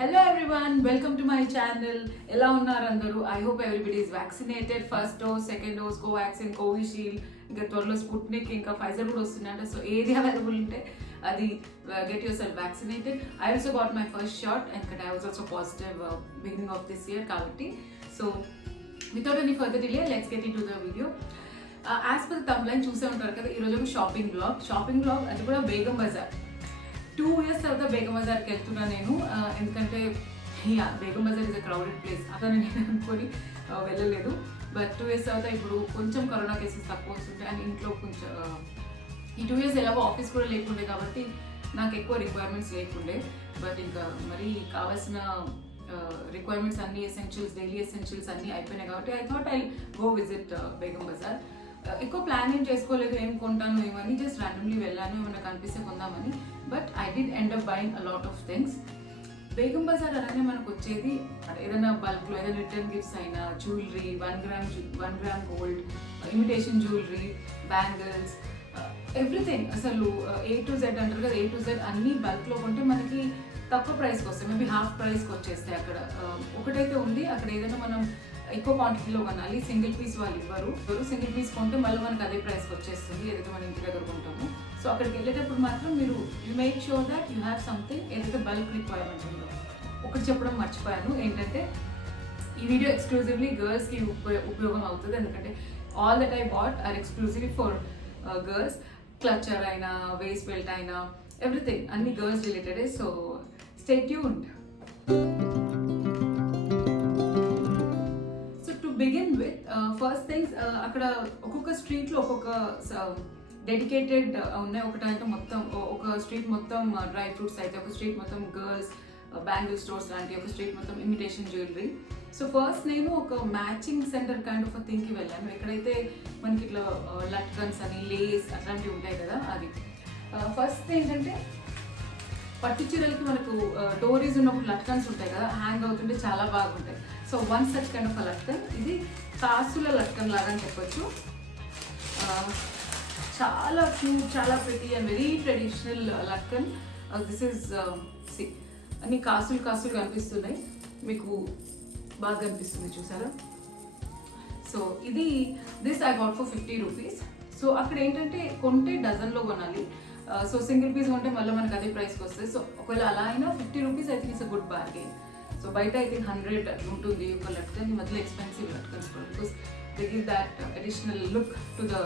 Hello everyone, welcome to my channel. ఎలా ఉన్నారు అందరూ? I hope everybody is vaccinated. First dose, second dose, Covaxin, Covishield, ఇంకా త్వరలో Sputnik, ఇంకా ఫైజర్ కూడా వస్తుందంట. సో ఏది అవైలబుల్ ఉంటే అది get yourself vaccinated. I also got my first shot and I was also positive beginning of this year కాబట్టి. So without any further delay, let's get into the video. As per the thumbnail చూసే ఉంటారు కదా, ఈరోజు ఒక shopping blog అది కూడా Begum Bazar. 2 years తర్వాత బేగం బజార్కి వెళ్తున్నా నేను, ఎందుకంటే Begum Bazaar is a crowded place. అతను నేను అనుకొని వెళ్ళలేదు. బట్ 2 years తర్వాత ఇప్పుడు కొంచెం కరోనా కేసెస్ తక్కువ వస్తుంటాయి అండ్ ఇంట్లో కొంచెం ఈ 2 years ఎలాగో ఆఫీస్ కూడా లేకుండే కాబట్టి నాకు ఎక్కువ రిక్వైర్మెంట్స్ లేకుండే. బట్ ఇంకా మరి కావాల్సిన రిక్వైర్మెంట్స్ అన్ని డైలీ ఎసెన్షియల్స్ అన్నీ అయిపోయినాయి కాబట్టి I thought I go visit Begum Bazaar. ఎక్కువ ప్లాన్ ఏం చేసుకోలేదు, ఏం కొంటాను ఏమని, జస్ట్ ర్యాండమ్లీ వెళ్ళాను ఏమైనా కనిపిస్తే కొందామని. But I did end up buying a lot of things. Begum Bazaar అలానే మనకు వచ్చేది ఏదైనా బల్క్లో ఏదైనా రిటర్న్ గిఫ్ట్స్ అయినా, jewellery, 1 gram gold, imitation jewellery, bangles, everything. అసలు A to Z అంటారు కదా, A to Z అన్నీ బల్క్లో కొంటే మనకి తక్కువ ప్రైస్కి వస్తాయి. మేబీ హాఫ్ ప్రైస్కి వచ్చేస్తాయి. అక్కడ ఒకటైతే ఉంది, అక్కడ ఏదైనా మనం ఎక్కువ క్వాంటిటీలో కొనాలి, సింగిల్ పీస్ వాళ్ళు ఇవ్వరు. సింగిల్ పీస్ కొంటే మళ్ళీ మనకు అదే ప్రైస్కి వచ్చేస్తుంది ఏదైతే మనం ఇంటి దగ్గర కొంటాము. సో అక్కడికి వెళ్ళేటప్పుడు మాత్రం మీరు you make sure that you have something ఏదైతే బల్క్ రిక్వైర్మెంట్ ఉందో. ఒకటి చెప్పడం మర్చిపోయాను ఏంటంటే, ఈ వీడియో ఎక్స్క్లూజివ్లీ గర్ల్స్కి ఉపయోగం అవుతుంది. ఎందుకంటే all that I bought are exclusively for girls. Clutcher అయినా, వేస్ట్ బెల్ట్ అయినా, ఎవ్రీథింగ్ అన్ని గర్ల్స్ రిలేటెడే. So stay tuned. Begin with first things, అక్కడ ఒక్కొక్క స్ట్రీట్లో ఒక్కొక్క డెడికేటెడ్ ఉన్నాయి. ఒకటంటే మొత్తం ఒక స్ట్రీట్ మొత్తం డ్రై ఫ్రూట్స్ అయితే, ఒక స్ట్రీట్ మొత్తం గర్ల్స్ బ్యాంగిల్ స్టోర్స్ లాంటి, ఒక స్ట్రీట్ మొత్తం ఇమిటేషన్ జ్యువెలరీ. సో ఫస్ట్ నేను ఒక మ్యాచింగ్ సెంటర్ కైండ్ ఆఫ్ థింగ్కి వెళ్ళాను. ఎక్కడైతే మనకి ఇట్లా లట్కన్స్ అని, లేస్ అట్లాంటివి ఉంటాయి కదా, అది. ఫస్ట్ ఏంటంటే పట్టు చీరలకి మనకు డోరీస్ ఉన్నప్పుడు లట్కన్స్ ఉంటాయి కదా, హ్యాంగ్ అవుతుంటే చాలా బాగుంటాయి. So one such kind of latkan, ఇది కాసుల లట్కన్ లాగా అని చెప్పొచ్చు. చాలా క్యూట్, చాలా pretty and very traditional latkan. This is see అన్ని కాసులు కనిపిస్తున్నాయి, మీకు బాగా కనిపిస్తుంది చూసారా. సో ఇది this I got for 50 rupees. So అక్కడ ఏంటంటే కొంటే డజన్లో కొనాలి. సో సింగిల్ పీస్ కొంటే మళ్ళీ మనకు అదే ప్రైస్కి వస్తుంది. సో ఒకవేళ అలా అయినా 50 rupees I think it's a good bargain. So బయట అయితే 100 ఉంటుంది ఒక లట్కన్. ఈ మధ్యలో ఎక్స్పెన్సివ్ లట్కన్స్ కూడా, because they give that additional look to the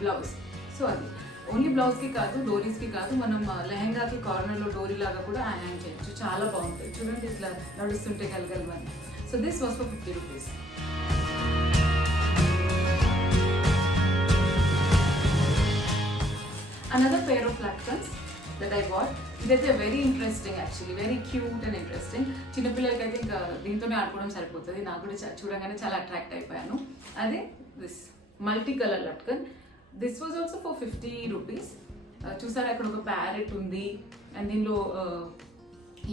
blouse. So అది ఓన్లీ బ్లౌజ్కి కాదు, డోరీస్కి కాదు, మనం లెహెంగాకి కార్నర్లో డోరీ లాగా కూడా హ్యాంగ్ చేయొచ్చు. చాలా బాగుంటుంది చూడండి, ఇట్లా నడుస్తుంటే గలగలమని. So this was for 50 rupees. Another pair of latkans that I got. ఇదైతే very interesting, actually very cute and interesting. చిన్నపిల్లలకి అయితే ఇంకా దీంతోనే ఆడుకోవడం సరిపోతుంది. నాకు కూడా చూడగానే చాలా అట్రాక్ట్ అయిపోయాను. అదే this multi colour latkan. This was also for 50 rupees. చూసారా, అక్కడ ఒక ప్యారెట్ ఉంది అండ్ దీనిలో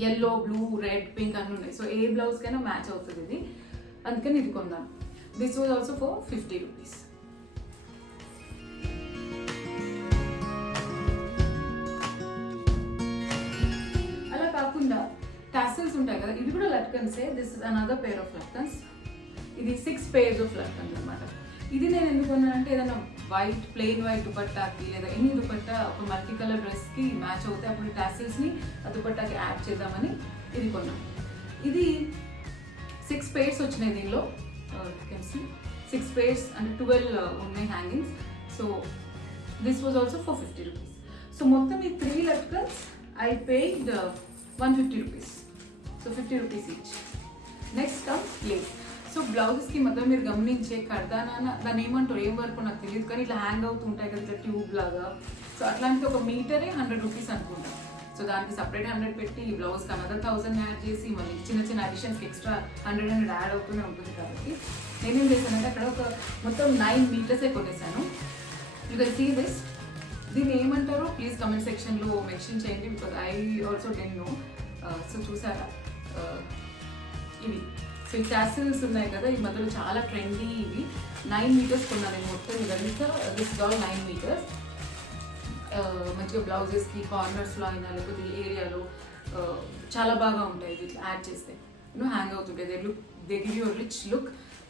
ఎల్లో, బ్లూ, రెడ్, పింక్ అన్నీ ఉన్నాయి. సో ఏ బ్లౌజ్కైనా మ్యాచ్ అవుతుంది ఇది, అందుకని ఇది కొందాం. This was also for 50 rupees. Tassels ఉంటాయి కదా, ఇవి కూడా లట్కన్సే. This is another pair of latkans. ఇది 6 pairs ఆఫ్ లట్కన్స్ అనమాట. ఇది నేను ఎందుకు కొన్నానంటే, ఏదైనా వైట్ ప్లెయిన్ వైట్ దుపట్టాకి లేదా ఎనీ దుపట్టా ఒక మల్టీ కలర్ డ్రెస్కి మ్యాచ్ అవుతాయి. అప్పుడు టాసిల్స్ని ఆ దుపట్టాకి యాడ్ చేద్దామని ఇది కొన్నాను. ఇది 6 pairs వచ్చినాయి దీనిలో. 6 pairs అంటే 12 ఉన్నాయి hangings. So this was also for 50 rupees. So మొత్తం ఈ 3 latkans I paid 150 rupees. So 50 rupees each. Next comes lace. So బ్లౌజెస్కి మొత్తం మీరు గమనించే కర్దానా, దాన్ని ఏమంటారు, ఏం వరకు నాకు తెలియదు, కానీ ఇట్లా హ్యాంగ్ అవుతూ ఉంటాయి కదా ఇట్లా ట్యూబ్ లాగా. సో అట్లాంటిది ఒక మీటరే 100 రూపీస్ అనుకుంటా. సో దానికి సపరేట్ 100 పెట్టి, ఈ బ్లౌజ్కి అనదర్ 1000 యాడ్ చేసి, మళ్ళీ చిన్న అడిషన్స్కి ఎక్స్ట్రా 100 యాడ్ అవుతూనే ఉంటుంది. కాబట్టి నేనేం చేశానంటే అక్కడ ఒక మొత్తం 9 మీటర్సే కొనేసాను. You can see this. దీన్ని ఏమంటారో ప్లీజ్ కమెంట్ సెక్షన్లో మెన్షన్ చేయండి, because I also don't know. So చూసారా ఇవి. సో ఈ టాసిల్స్ ఉన్నాయి కదా, ఈ మధ్యలో చాలా ట్రెండీ ఇవి. 9 మీటర్స్ కొన్నాను నేను మొత్తం. ఇదంతా దిస్ ఆల్ 9 మీటర్స్. మంచిగా బ్లౌజెస్కి కార్నర్స్లో అయినా లేకపోతే ఏరియాలో చాలా బాగా ఉంటాయి వీటిలో యాడ్ చేస్తే, హ్యాంగ్ అవుతుంటాయి. They give you rich look.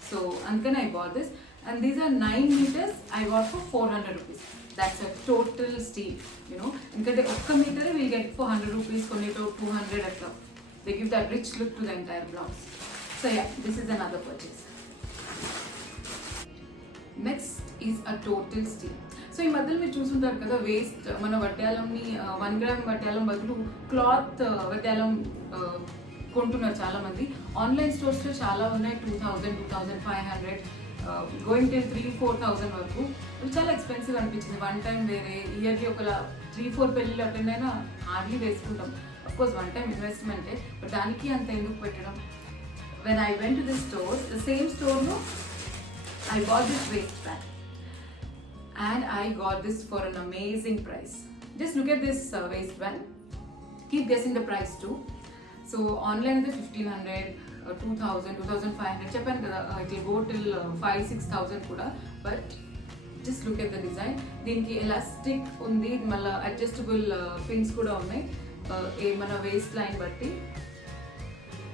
So అందుకని I bought this. And these are 9 meters. I bought for 400 rupees. That's a total steal, ఎందుకంటే ఒక్క metre will get for 100 rupees, కొన్ని 200 అట్లా. They give that rich look to the entire blouse. So yeah, this is another purchase. Next is a total steal. So ఈ మధ్యలో మీరు చూసుంటారు కదా, waste మన వడ్డాలంని 1 gram వడ్డాలం బదులు క్లాత్ వడ్డాలం కొంటున్నారు చాలామంది. ఆన్లైన్ స్టోర్స్లో చాలా ఉన్నాయి, 2000, 2500, గోయింగ్ టిల్ 3,000-4,000 వరకు. చాలా ఎక్స్పెన్సివ్ అనిపించింది. వన్ టైం వేరే, ఇయర్లీ ఒక 3-4 పెళ్ళిళ్ళు అటెండ్ అయినా హార్డ్లీ వేసుకుంటాం. అఫ్కోర్స్ వన్ టైం ఇన్వెస్ట్మెంటే, బట్ దానికి అంత ఎందుకు పెట్టడం. When I went to this store, the same స్టోర్లో I bought this waistband and I got this for an amazing price. Just look at this waistband. Keep guessing the price too. So online is 1,500, 2,000, 2,500. Cheppan kada it will go till 5,000-6,000 kuda. But just look at the design. Deeniki elastic undi, malla adjustable pins kuda unnai. Mana waistline batti.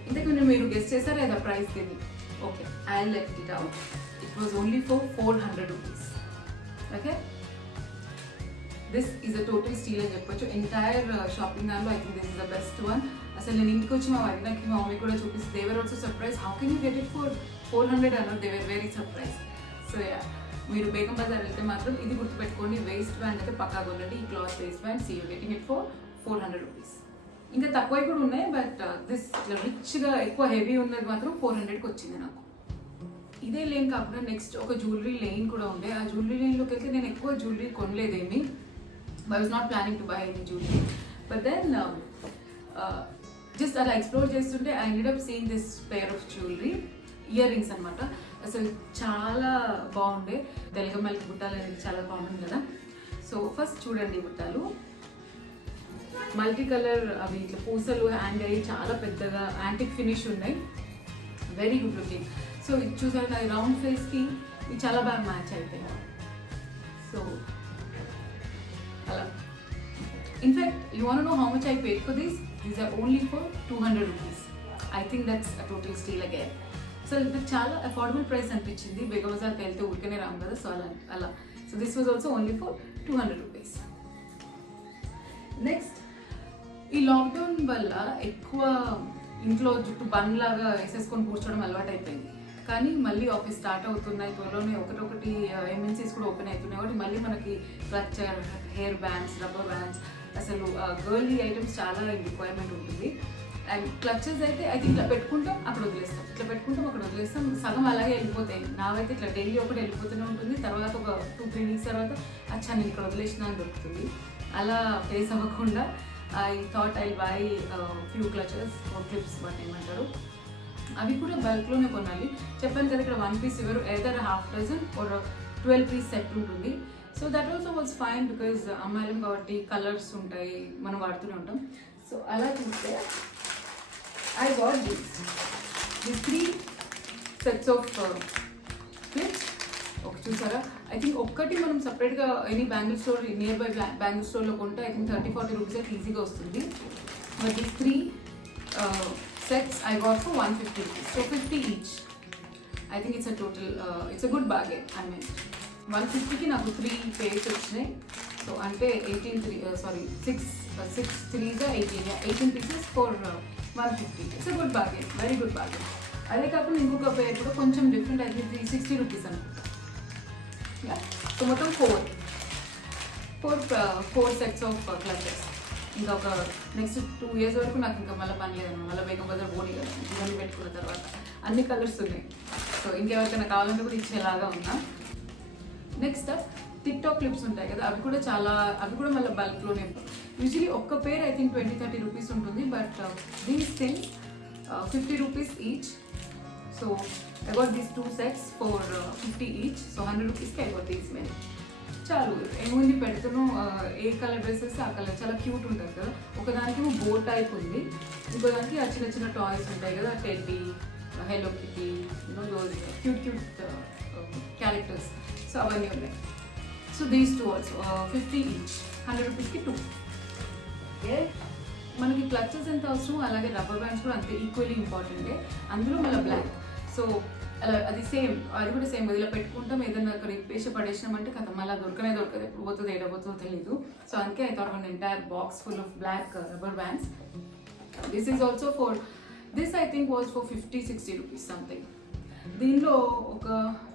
Intaku మీరు guess చేశారా లేదా price దీన్ని? Okay, I'll let it out. It was only for 400 rupees. Okay, this is a total steal అని చెప్పొచ్చు. Entire shopping దాంట్లో I think this is the best one. అసలు నేను ఇంటికి వచ్చి మా వదినకి మా మమ్మీ కూడా చూపిస్తే they were also surprise. How can you get it for 400 అన్నారు. They were very surprise. So yeah, మీరు బేగం బజార్ వెళ్తే మాత్రం ఇది గుర్తుపెట్టుకోండి, వేస్ట్ బ్యాండ్ అయితే పక్కా కొనండి. ఈ cloth waist band, see you getting it for 400 rupees. ఇంకా తక్కువ కూడా ఉన్నాయి, బట్ దిస్ ఇట్లా రిచ్గా ఎక్కువ హెవీ ఉన్నది మాత్రం 400కి వచ్చింది నాకు. ఇదే లేన్ కాకుండా నెక్స్ట్ ఒక జ్యువెలరీ లైన్ కూడా ఉండే. ఆ జ్యువెలరీ లైన్లోకి వెళ్తే నేను ఎక్కువ జ్యువెలరీ కొనలేదేమి. I was not planning to buy any jewellery, but then just అలా ఎక్స్ప్లోర్ చేస్తుంటే I ended up seeing this pair of jewellery, earrings అనమాట. అసలు చాలా బాగుండే. తెలగమల్లి బుట్టాలు అనేది చాలా బాగుంది కదా. సో ఫస్ట్ చూడండి, బుట్టాలు మల్టీ కలర్, అవి ఇట్లా పూసలు హ్యాంగ్ అయ్యి చాలా పెద్దగా యాంటిక్ ఫినిష్ ఉన్నాయి. Very good looking. సో ఇది చూసారు, అది రౌండ్ ఫేస్కి ఇది చాలా బాగా మ్యాచ్ అయిపోయింది. సో అలా, in fact you want know how much I paid for these are only for 200 rupees. I think that's a total steal again. So ఇది చాలా అఫోర్డబుల్ ప్రైస్ అనిపించింది. బేగం బజార్కి వెళ్తే ఊరికనే రాము కదా, సో అలా. So this was also only for 200 rupees. Next, ఈ lockdown వల్ల ఎక్కువ ఇంట్లో జుట్టు బండ్లాగా వేసేసుకొని కూర్చోవడం అలవాటు అయిపోయింది. కానీ మళ్ళీ ఆఫీస్ స్టార్ట్ అవుతున్నాయి, త్వరలోనే ఒకటి ఎంఎన్సీస్ కూడా ఓపెన్ అవుతున్నాయి. కాబట్టి మళ్ళీ మనకి clutcher, hair bands, rubber bands, అసలు గర్లీ ఐటమ్స్ చాలా రిక్వైర్మెంట్ ఉంటుంది. అండ్ క్లచెస్ అయితే ఐ థింక్ ఇట్లా పెట్టుకుంటాం అక్కడ వదిలేస్తాం, ఇట్లా పెట్టుకుంటాం అక్కడ వదిలేస్తాం, సగం అలాగే వెళ్ళిపోతాయి. నావైతే ఇట్లా డైలీ ఒకటి వెళ్ళిపోతూనే ఉంటుంది. తర్వాత ఒక 2-3 weeks తర్వాత అచ్చా నేను ఇక్కడ వదిలేసిన అని దొరుకుతుంది. అలా ఫేస్ అవ్వకుండా I thought I buy few clutches or clips, వాటి ఏమంటారు, అవి కూడా బల్క్లోనే కొనాలి. చెప్పాను కదా, ఇక్కడ 1 piece ఇవ్వరు, either half dozen or 12 piece set ఉంటుంది. So that also was fine, because అమ్మాయిలం కాబట్టి కలర్స్ ఉంటాయి, మనం వాడుతూనే ఉంటాం. సో అలా చూస్తే I got this 3 sets of clips. ఒక చూసారా, ఐ థింక్ ఒక్కటి మనం సపరేట్గా any bangle store, nearby bangle స్టోర్లో కొంటే ఐ థింక్ 30-40 rupees అయితే ఈజీగా వస్తుంది. But this 3 sets I got for 150 rupees. So 50 each. I think it's a total, it's a good bargain. I mean, 150కి నాకు 3 pairs వచ్చినాయి. సో అంటే 6 3s 18 pieces for 150. It's a good bargain, very good bargain. అదే కాకుండా ఇంకొక పేర్ కూడా కొంచెం different అయితే 360 rupees అనుకుంటా. సో మొత్తం 4 sets of clutches. ఇంకా ఒక నెక్స్ట్ 2 years వరకు నాకు ఇంకా మళ్ళీ పని లేదన్న, మళ్ళీ బేగం బజార్ బోడీ కదా, ఇవన్నీ పెట్టుకున్న తర్వాత అన్ని కలర్స్ ఉన్నాయి. సో ఇంకెవరికైనా కావాలంటే కూడా ఇచ్చేలాగా ఉన్నా. నెక్స్ట్ టిక్ టాక్ క్లిప్స్ ఉంటాయి కదా, అవి కూడా మళ్ళీ బల్క్లోనే. యూజువలీ ఒక్క పేర్ ఐ థింక్ 20-30 rupees ఉంటుంది, but these things 50 rupees each. So I got these 2 sets for 50 each. సో 100 rupeesకి ఐ గాట్ దీస్ మెనీ. చాలు, ఏముంది పెడుతును, ఏ కలర్ డ్రెస్సెస్ ఆ కలర్, చాలా క్యూట్ ఉంటుంది కదా. ఒకదానికి బో టైప్ ఉంది, ఇంకోదానికి ఆ చిన్న చిన్న టాయ్స్ ఉంటాయి కదా, teddy, hello kitty, cute characters. So అవన్నీ ఉన్నాయి. So these 2 also 50 each, 100 rupeesకి 2. Okay, మనకి క్లచెస్ ఎంత అవసరం అలాగే రబ్బర్ బ్యాండ్స్ కూడా అంతే ఈక్వల్లీ ఇంపార్టెంటే. అందులో మళ్ళీ బ్లాక్. సో అది సేమ్, అది కూడా సేమ్. ఇలా పెట్టుకుంటాం, ఏదైనా అక్కడ ఇప్పేసి పడేసినామంటే కదా మళ్ళీ దొరకదు, ఎప్పుడు పోతుందో ఏడబోతుందో తెలీదు. సో అందుకే I thought one entire box full of black rubber bands. This is also for this I think was for 50-60 rupees something. దీనిలో ఒక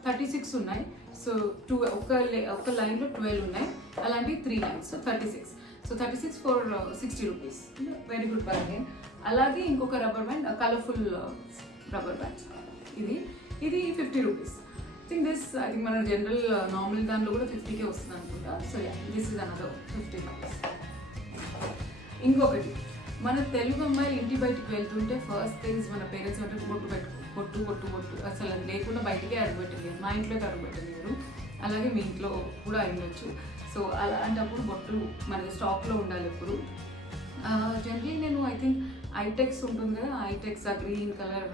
36 ఉన్నాయి. సో ఒక లైన్లో 12 ఉన్నాయి, అలాంటివి 3 lines, so 36. So 36 for 60 rupees, very good bargain. అలాగే ఇంకొక rubber band, colourful rubber bands, ఇది 50 రూపీస్. థింక్ మన జనరల్ నార్మల్ దానిలో కూడా 50కే వస్తుంది అనుకుంటా. So this is another 50 rupees. ఇంకొకటి, మన తెలుగు అమ్మాయిలు ఇంటి బయటికి వెళ్తుంటే ఫస్ట్ థింగ్స్ మన పేరెంట్స్ అంటే బొట్టు అసలు అది లేకుండా బయటికే అడుగుపెట్టలేరు. మా ఇంట్లోకి అడుగుపెట్టలేరు, అలాగే మీ ఇంట్లో కూడా అయ్యొచ్చు. సో అలాంటప్పుడు బొట్టు మనకి స్టాక్లో ఉండాలి ఎప్పుడు. జనరలీ నేను ఐ థింక్ ఐటెక్స్ ఉంటుంది కదా, ఐటెక్స్ ఆ గ్రీన్ కలర్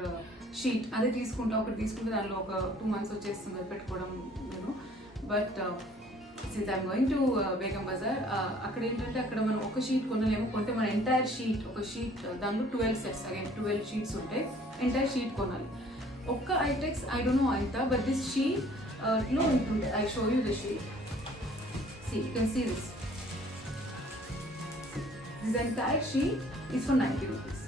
షీట్ అది ఒకటి తీసుకుంటే దానిలో ఒక 2 months వచ్చేస్తుంది పెట్టుకోవడం నేను. But since I'm going to Begum Bazar, అక్కడ ఏంటంటే అక్కడ మనం ఒక షీట్ కొనలేము, కొంటే మన ఎంటైర్ షీట్, ఒక షీట్ దానిలో 12 sets, అగైన్ 12 sheets ఉంటాయి, ఎంటైర్ షీట్ కొనాలి. ఒక్క ఐటెక్స్ ఐ డోంట్ నో ఎంత, బట్ దిస్ షీట్ లో ఉంటుంది. I show you the sheet. See, you can see this. This entire sheet is for 90 rupees.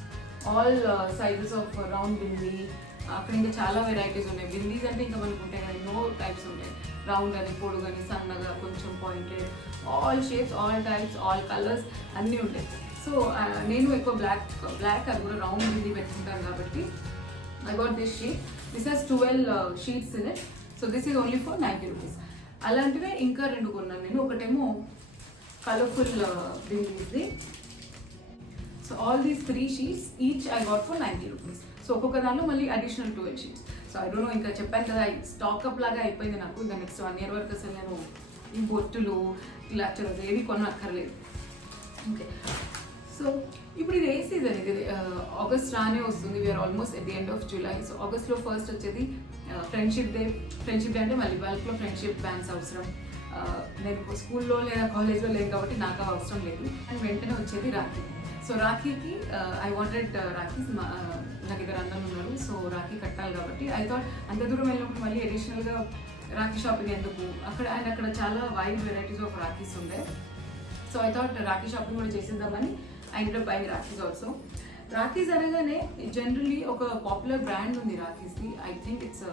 All sizes of round bindi. అక్కడ ఇంకా చాలా varieties ఉన్నాయి. బిందీస్ అంటే ఇంకా మనకు ఉంటాయి కానీ నో టైప్స్ ఉంటాయి. రౌండ్ అని, పొడుగు కానీ, సన్నగా, కొంచెం pointed, all shapes, all types, all colours అన్నీ ఉంటాయి. సో నేను ఎక్కువ బ్లాక్ అది కూడా రౌండ్ బిందీ పెట్టుకుంటాను కాబట్టి I got this sheet. This has 12 sheets in it. So this is only for 90 rupees. అలాంటివే ఇంకా 2 కొన్నాను నేను. ఒకటేమో కలర్ఫుల్ బిందీస్ది. So all these 3 sheets each I got for 90 rupees. సో ఒక్కొక్క దానిలో మళ్ళీ additional 12 sheets. So I don't know, ఇంకా చెప్పాను కదా స్టాక్అప్ లాగా అయిపోయింది నాకు. ఇంకా నెక్స్ట్ 1 year వరకు అసలు నేను ఈ బొట్టులు క్లచెస్ ఏవి కొనక్కర్లేదు. ఓకే, సో ఇప్పుడు ఇది ఏ సీజన్? ఇది ఆగస్ట్ రానే వస్తుంది. We are almost at the end of July. So ఆగస్ట్లో ఫస్ట్ వచ్చేది ఫ్రెండ్షిప్ డే. ఫ్రెండ్షిప్ డే అంటే మళ్ళీ బల్క్లో ఫ్రెండ్షిప్ బ్యాండ్స్ అవసరం. నేను స్కూల్లో లేదా కాలేజ్లో లేదు కాబట్టి నాకు అవసరం లేదు. అండ్ వెంటనే వచ్చేది రాఖీ. సో రాఖీకి ఐ వాంటెడ్ రాఖీస్. నాకు ఇద్దరు అన్నలు ఉన్నారు, సో రాఖీ కట్టాలి కాబట్టి ఐ థాట్ అంత దూరం వెళ్ళినప్పుడు మళ్ళీ అడిషనల్గా రాఖీ షాపింగ్ ఎందుకు, అక్కడ చాలా వైడ్ వెరైటీస్ ఆఫ్ రాఖీస్ ఉండే. So I thought rakhi shopping కూడా చేసేద్దామని I ended up buying rakhis also. Rakhis అనగానే జనరల్లీ ఒక పాపులర్ బ్రాండ్ ఉంది రాఖీస్ది. I think it's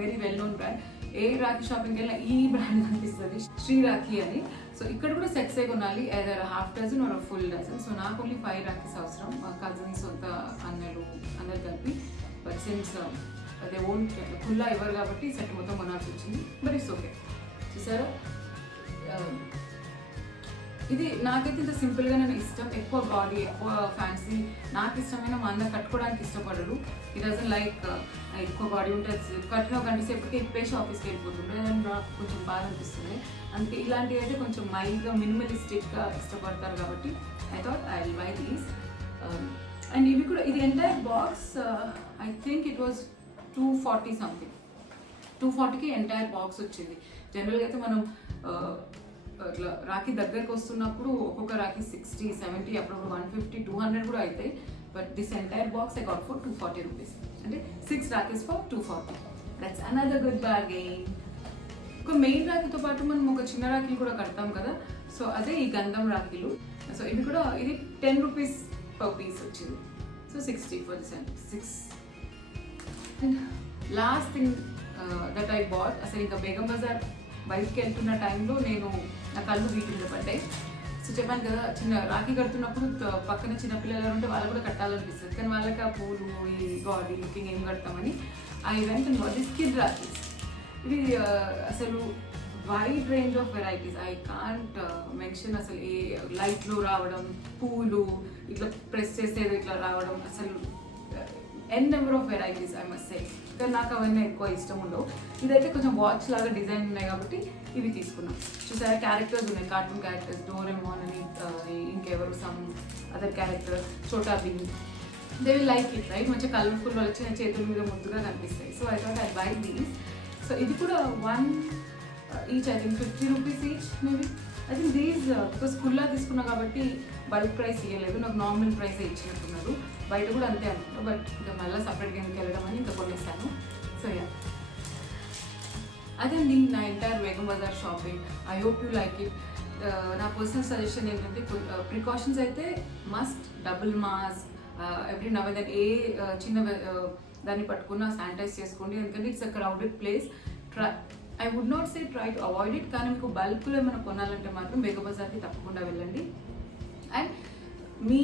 very well known brand. ఏ రాఖీ షాపింగ్కి వెళ్ళినా ఈ బ్రాండ్ కనిపిస్తుంది, శ్రీ రాఖీ అని. సో ఇక్కడ కూడా సెట్సే కొనాలి, either a half dozen or a full dozen. So నాకు ఓన్లీ 5 రాఖీస్ అవసరం, మా కజిన్స్, సొంత అన్నలు అందరు కలిపి. బట్ సిన్స్ అదే ఓన్ట్ ఫుల్లా ఇవ్వరు కాబట్టి సెట్ మొత్తం కొనాల్సి వచ్చింది. But it's okay. చూసారా, ఇది నాకైతే ఇంత సింపుల్గా నేను ఇష్టం. ఎక్కువ బాడీ, ఎక్కువ ఫ్యాన్సీ నాకు ఇష్టమైన మా అన్న కట్టుకోవడానికి ఇష్టపడరు. ఈ డజన్ లైక్ ఎక్కువ బాడీ ఉంటే కట్టిన ఒక గంట సేపటికి ఇప్పేసి ఆఫీస్కి వెళ్ళిపోతుండే, అని నాకు కొంచెం బాగా అనిపిస్తుంది. అందుకే ఇలాంటివి అయితే కొంచెం మైల్డ్గా మినిమలిస్టిక్గా ఇష్టపడతారు కాబట్టి I thought I will buy these. And ఇవి కూడా, ఇది entire box I think it was 240 something. 240కి ఎంటైర్ బాక్స్ వచ్చింది. జనరల్గా అయితే మనం ఇట్లా రాఖీ దగ్గరకు వస్తున్నప్పుడు ఒక్కొక్క రాఖీ 60, 70, అప్పుడప్పుడు 150, 200 కూడా అవుతాయి. But this entire box I got for 240 rupees. అంటే 6 rakhis for 240. That's another good bargain. ఒక మెయిన్ రాఖీతో పాటు మనం ఒక చిన్న రాఖీలు కూడా కడతాం కదా, సో అదే ఈ గంధం రాఖీలు. సో ఇది కూడా, ఇది 10 రూపీస్ పర్ పీస్ వచ్చింది. So 60 for this and 6. And last thing that I bought, అసలు ఇంకా బేగం బజార్ బయటికి వెళ్తున్న టైంలో నేను నా కళ్ళు వీటిలో పడ్డాయి. సో చెప్పాను కదా, చిన్న రాఖీ కడుతున్నప్పుడు పక్కన చిన్నపిల్లలు ఉంటే వాళ్ళు కూడా కట్టాలనిపిస్తుంది, కానీ వాళ్ళకి ఆ పూలు, ఈ గాడీ లుకింగ్ ఏం కడతామని I went and got this kid rakhis. ఇవి అసలు wide range of varieties. I can't mention. అసలు ఏ లైట్లు రావడం, పూలు ఇట్లా ప్రెస్ చేసేది ఇట్లా రావడం, అసలు n number of varieties I must say. కానీ నాకు అవన్నీ ఎక్కువ ఇష్టం ఉండవు. ఇదైతే కొంచెం వాచ్ లాగా డిజైన్ ఉన్నాయి కాబట్టి ఇవి తీసుకున్నాం. చూసారా, క్యారెక్టర్స్ ఉన్నాయి, కార్టూన్ క్యారెక్టర్స్, డోరేమోన్ అని, ఇంకెవరు some other character, Chhota Bheem. They will like it right. మంచిగా కలర్ఫుల్, వాళ్ళ చిన్న చేతుల మీద ముద్దుగా కనిపిస్తాయి. So I thought I buy these. So ఇది కూడా 1 each, I think 50 rupees each maybe. I think these because స్కూల్లో తీసుకున్నా కాబట్టి బల్క్ ప్రైస్ ఇవ్వలేదు, నాకు నార్మల్ ప్రైస్ ఇచ్చినట్టున్నారు. బయట కూడా అంతే అనుకుంటా, బట్ ఇంకా మళ్ళీ సపరేట్గా ఎందుకు వెళ్ళడం అని ఇంకా కొనేసాను. సో యా, అదండి నా ఎంటైర్ Begum Bazaar shopping. I hope you like it. నా పర్సనల్ సజెషన్ ఏంటంటే ప్రికాషన్స్ అయితే must, double mask every now and then, ఏ చిన్న దాన్ని పట్టుకున్న శానిటైజ్ చేసుకోండి, ఎందుకంటే it's a crowded place. I would not say try to avoid it, కానీ మీకు బల్క్లో ఏమైనా కొనాలంటే మాత్రం బేగం బజార్కి తప్పకుండా వెళ్ళండి. అండ్ మీ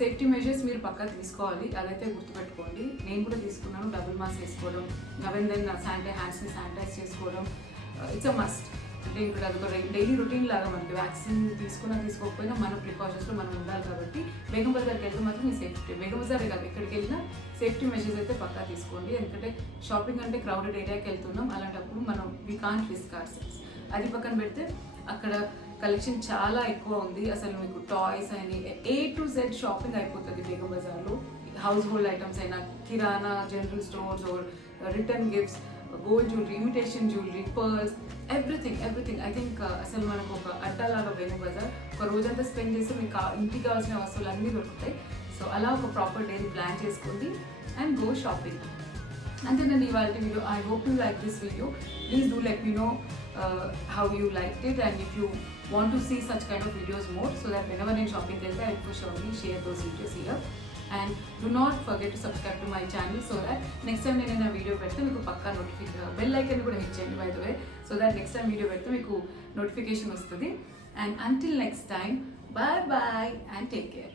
సేఫ్టీ మెజర్స్ మీరు పక్కా తీసుకోవాలి, అదైతే గుర్తుపెట్టుకోండి. నేను కూడా తీసుకున్నాను, డబుల్ మాస్క్ వేసుకోవడం, నవెన్ దెన్ హ్యాండ్స్ని శానిటైజ్ చేసుకోవడం, ఇట్స్ అ మస్ట్. అంటే ఇప్పుడు అది ఒక డైలీ రొటీన్ లాగా మనకి వ్యాక్సిన్ తీసుకోకపోయినా మన ప్రికాషన్స్లో మనం ఉండాలి. కాబట్టి బేగం బజార్కి వెళ్తే మాత్రం మీ సేఫ్టీ, బేగం బజారే కాదు ఎక్కడికి వెళ్ళినా సేఫ్టీ మెజర్స్ అయితే పక్కా తీసుకోండి. ఎందుకంటే షాపింగ్ అంటే క్రౌడెడ్ ఏరియాకి వెళ్తున్నాం, అలాంటప్పుడు మనం we can't risk our cells. అది పక్కన పెడితే అక్కడ కలెక్షన్ చాలా ఎక్కువ ఉంది. అసలు మీకు టాయ్స్ అని A to Z షాపింగ్ అయిపోతుంది బేగం బజార్లో. హౌస్ హోల్డ్ ఐటమ్స్ అయినా, కిరాణా, general stores, or return gifts, gold jewellery, imitation jewellery, pearls, everything. I think అసలు మనకు ఒక అడ్డాలాగా బేగం బజార్. ఒక రోజంతా స్పెండ్ చేస్తే మీకు ఇంటికి కావాల్సిన వస్తువులు అన్నీ దొరుకుతాయి. సో అలా ఒక ప్రాపర్ డేని ప్లాన్ చేసుకోండి అండ్ గో షాపింగ్. అంతేనండి ఇవాళ video. I hope you like this video. Please do let me know how you liked it, and if you want to see such kind of videos more, so that whenever in shopping there I will surely share those videos here. And do not forget to subscribe to my channel, so that next time నేను నా video పెడితే మీకు పక్కా notification, bell icon కూడా hit చేయండి by the way, so that next time video పెడితే మీకు notification వస్తుంది. And until next time, bye bye and take care.